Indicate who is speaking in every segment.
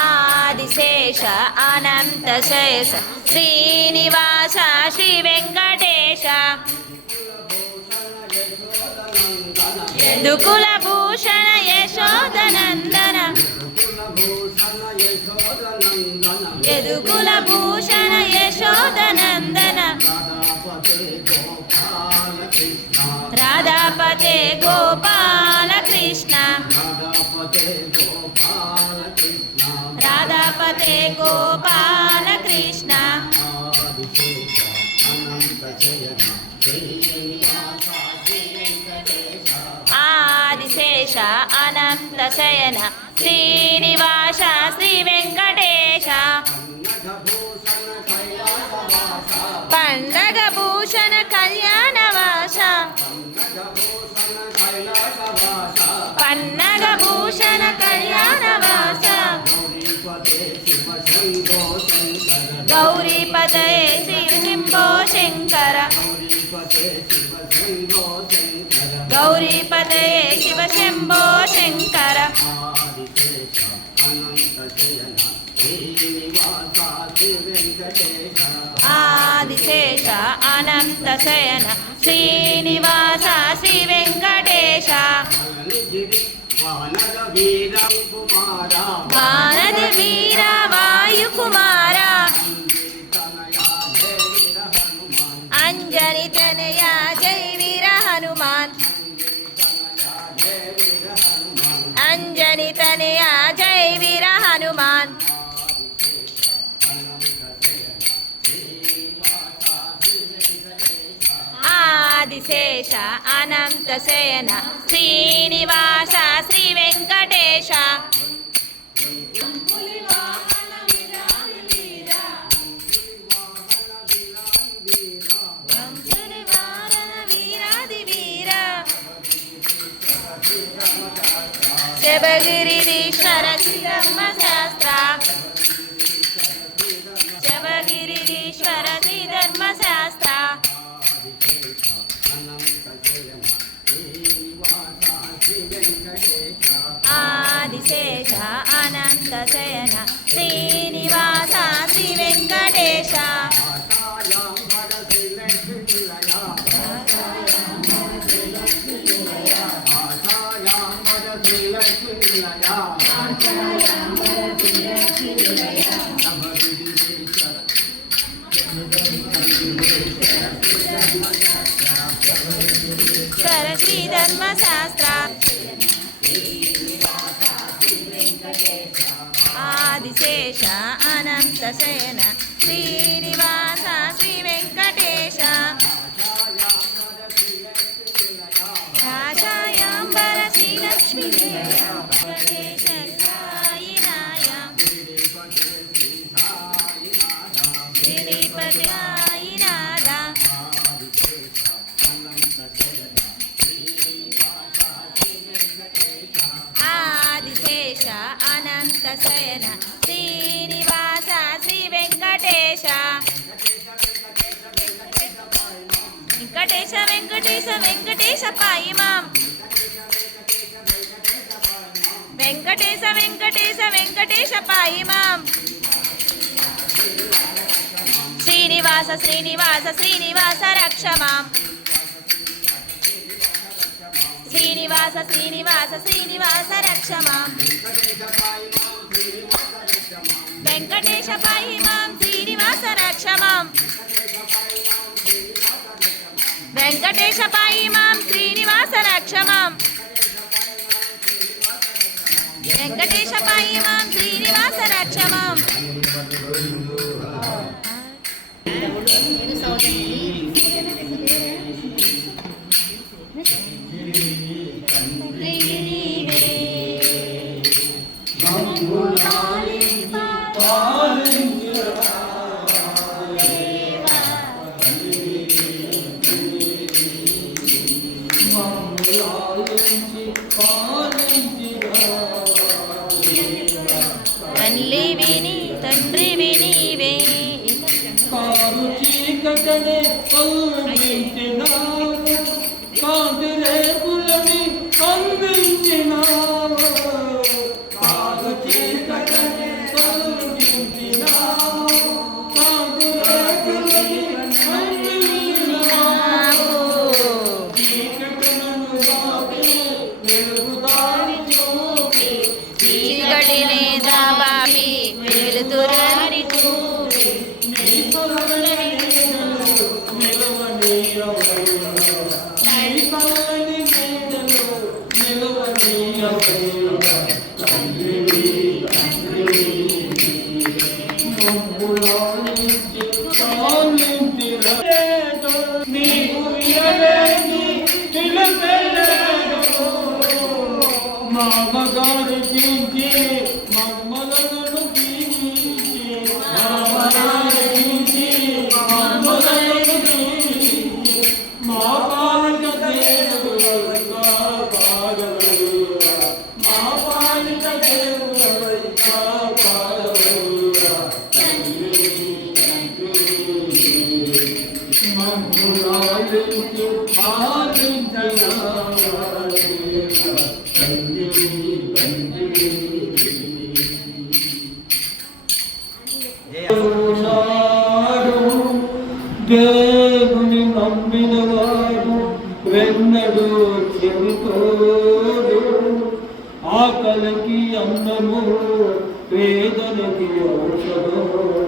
Speaker 1: ఆదిశేష అనంత శేష శ్రీనివాస శ్రీ వెంకటేశ. దుకుల భూషణ యశోదనందన. యదుకుల భూషణ రాధాపతే గోపాల కృష్ణ. రాధాపతే గోపాల కృష్ణ. ఆదిశేష అనంత శయన. శ్రీనివాస శ్రీ వెంకటేశ. పండగ భూషణ కళ్యాణవాస పన్నగ భూషణ కళ్యాణవాస గౌరీ పదే శంభో శంకర. గౌరీపదే శివ శంభో శంకర. వెంకటే. ఆదిశేష అనంత శయన శ్రీనివాస శ్రీ వెంకటేశ. భారత వీర వాయుకుమార. అంజని విశేష అనంత శయన శ్రీనివాస శ్రీ వెంకటేశ. శబగిరి ధర్మశాస్త్ర శేష అనంతసేన శ్రీనివాస శ్రీ వెంకటేశ వెంకటేశ పాయి మాం వెంకటేశ వెంకటేశ వెంకటేశ పాయి మాం శ్రీనివాస శ్రీనివాస శ్రీనివాస రక్ష మాం శ్రీనివాస శ్రీనివాస శ్రీనివాస రక్ష మాం వెంకటేశ పాహి మాం శ్రీనివాస రక్ష మాం వెంకటేశ పాహి మాం శ్రీనివాస రక్ష మాం మాం శ్రీనివాస
Speaker 2: దేవుని నమ్మిన వాడు వెన్నడు చెబుతోడు ఆకలికి అన్నము వేదనకి ఔషధము.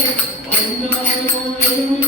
Speaker 2: Thank you.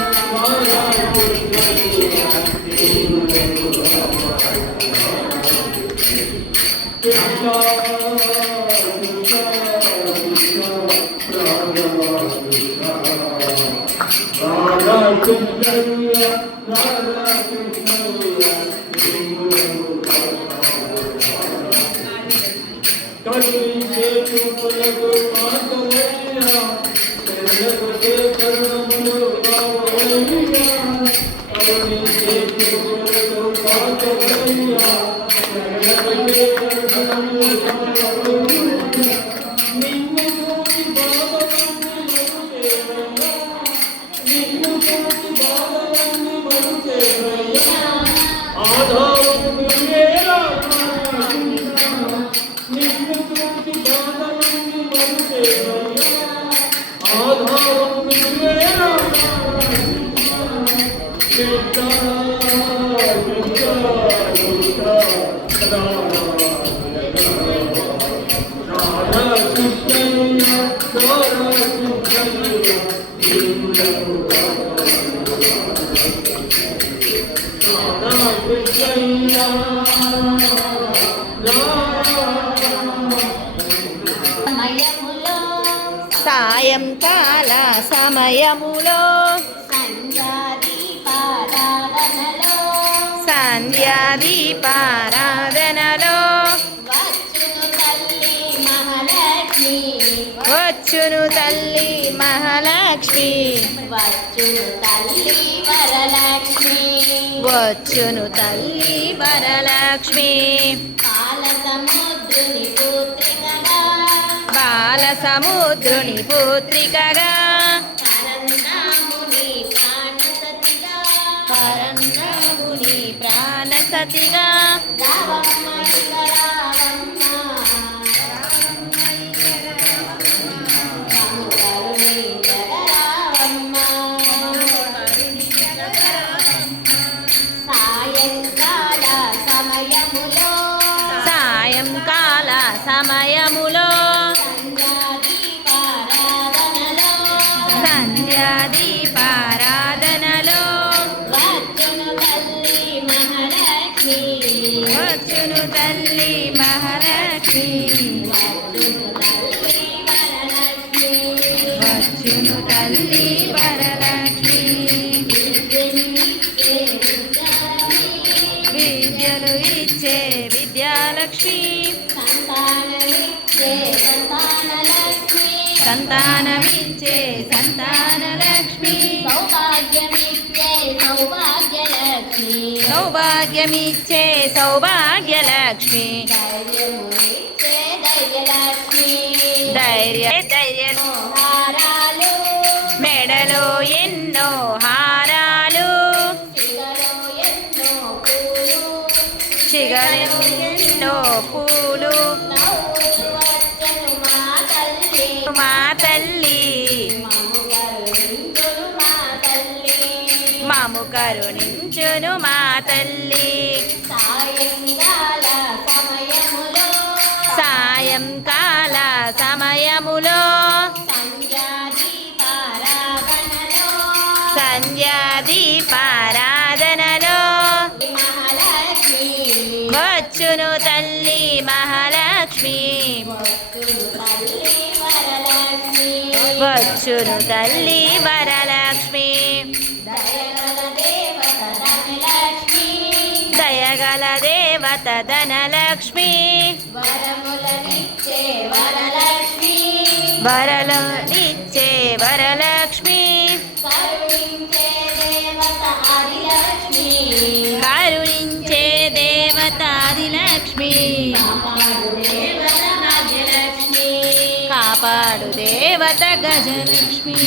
Speaker 3: సమయములో వచ్చును తల్లి వరలక్ష్మి.
Speaker 1: బాల
Speaker 3: సముద్రుని పుత్రికగా.
Speaker 1: పరందాముని ప్రాణసతిగా. సంతానమిచ్చే సంతానలక్ష్మి. సౌభాగ్యమిచ్చే సౌభాగ్యలక్ష్మి.
Speaker 3: సౌభాగ్యమిచ్చే సౌభాగ్యలక్ష్మి.
Speaker 1: ధైర్యమునిచ్చే ధైర్యలక్ష్మి.
Speaker 3: ధైర్య ధైర్య
Speaker 1: కరుణించును మా తల్లి. సాయంకాల సమయములో
Speaker 3: సాయంకాల సమయములో
Speaker 1: సంధ్యాదీపారాధనలో
Speaker 3: వచ్చును తల్లి మహాలక్ష్మి.
Speaker 1: వచ్చును తల్లి వరలక్ష్మి.
Speaker 3: వరలనిచ్చే వరలక్ష్మి.
Speaker 1: కరుణించే దేవత ఆదిలక్ష్మి. కాపాడు దేవత గజలక్ష్మి.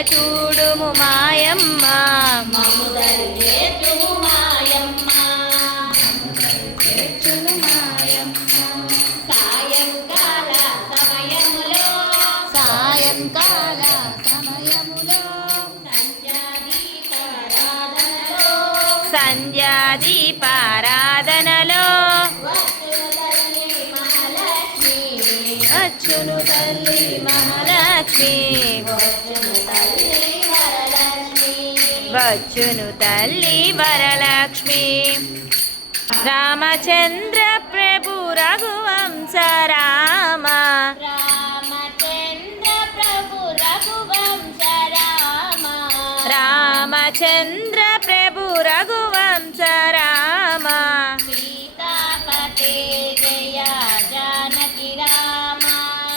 Speaker 3: చూడుము మాయమ్మ.
Speaker 1: సాయంకాల సమయములో
Speaker 3: సంధ్యాదీపారాధనలో
Speaker 1: వచ్చును తల్లి మహాలక్ష్మి.
Speaker 3: వచ్చును తల్లి మహాలక్ష్మి
Speaker 1: వచ్చును తల్లి వరలక్ష్మి.
Speaker 3: రామచంద్ర ప్రభు రఘువంశ రామ.
Speaker 1: రామచంద్ర ప్రభు రఘువంశ రామ.
Speaker 3: రామచంద్ర ప్రభు రఘువంశ రామ.
Speaker 1: సీతాపతే జయ జానకి రామ.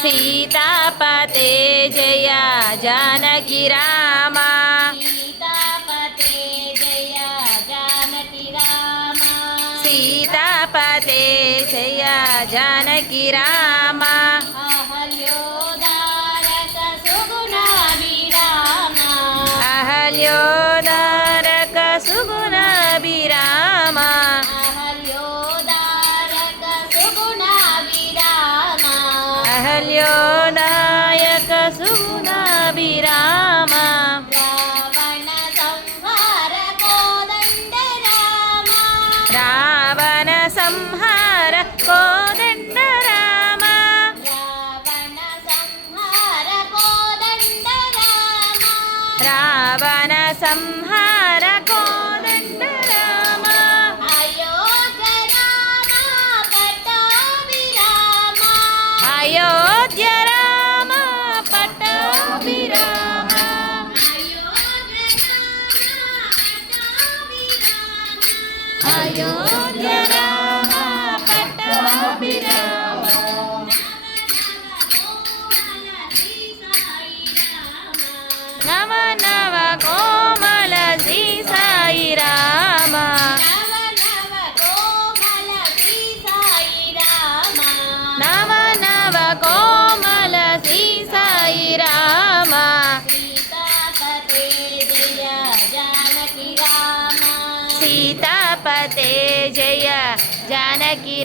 Speaker 3: సీతాపతే జయ జానకి రామ.
Speaker 1: సీతాపతే జయ జానకి రామ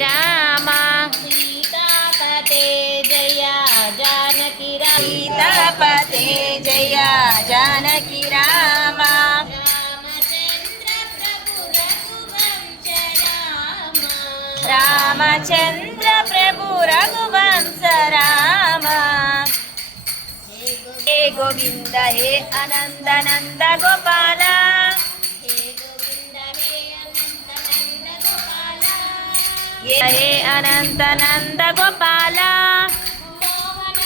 Speaker 3: రామ
Speaker 1: సీతాపతే జయ జానకి రామ
Speaker 3: సీతాపతే జయ జానకి రామ
Speaker 1: రామచంద్ర ప్రభు రఘువంశ రామ
Speaker 3: హే గోవింద హే అనందనంద గోపాల
Speaker 1: ఏ అనంత నంద గోపాల. మోహన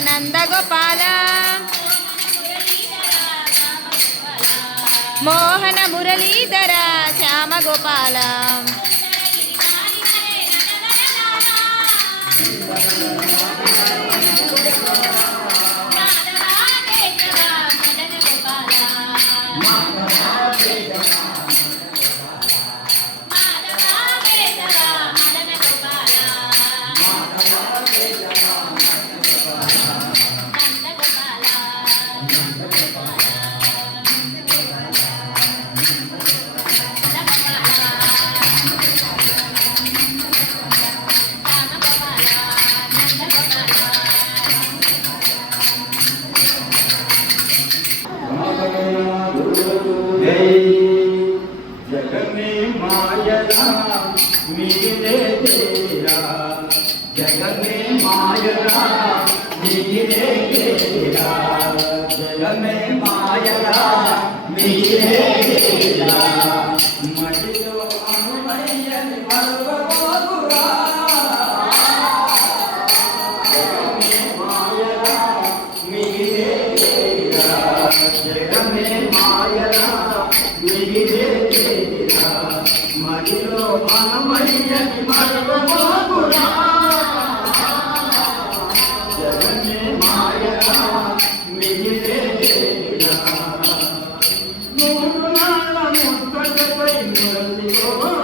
Speaker 1: నందగోపాల
Speaker 3: మోహన మురళీధర శ్యామ గోపాల
Speaker 4: నీకిదే తేరా జగమే మాయరా నీకిదే తేరా జగమే మాయరా నీకిదే తేరా Oh,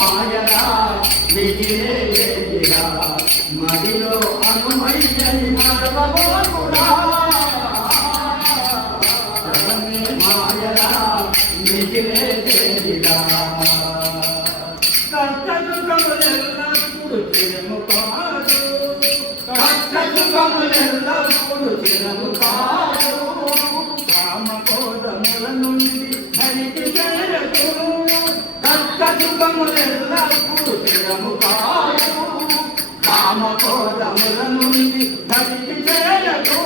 Speaker 4: మాయరా మిగిలే మదిలో అనుమైని మరవబోకురా మాయరా మిగిలే కష్టదుఖములెల్లప్పుడు చిరము కాదు. కష్టదుఖములెల్లప్పుడు చిరము కాదు. దుఃఖములెల్లూ తిరము కాదు కామ కోరముల నుండి భక్తి చేయదు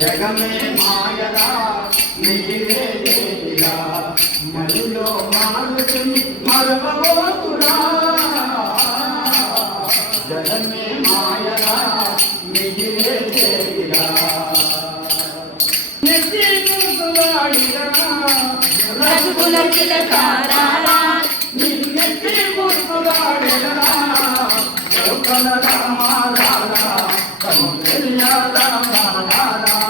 Speaker 4: జగమే మాయరా నీరే రామ రామ రామ రామ రామ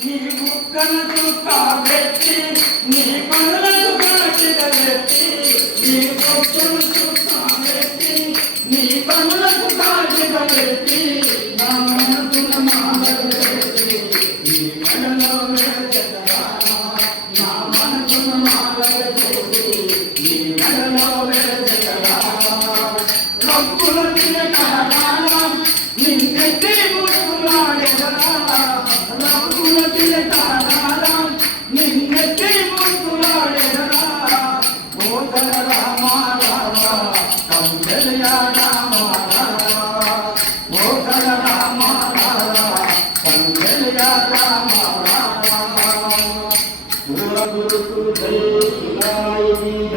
Speaker 4: நீ புக்கன தூக்கா வெற்றி. நீ பண்ணுவது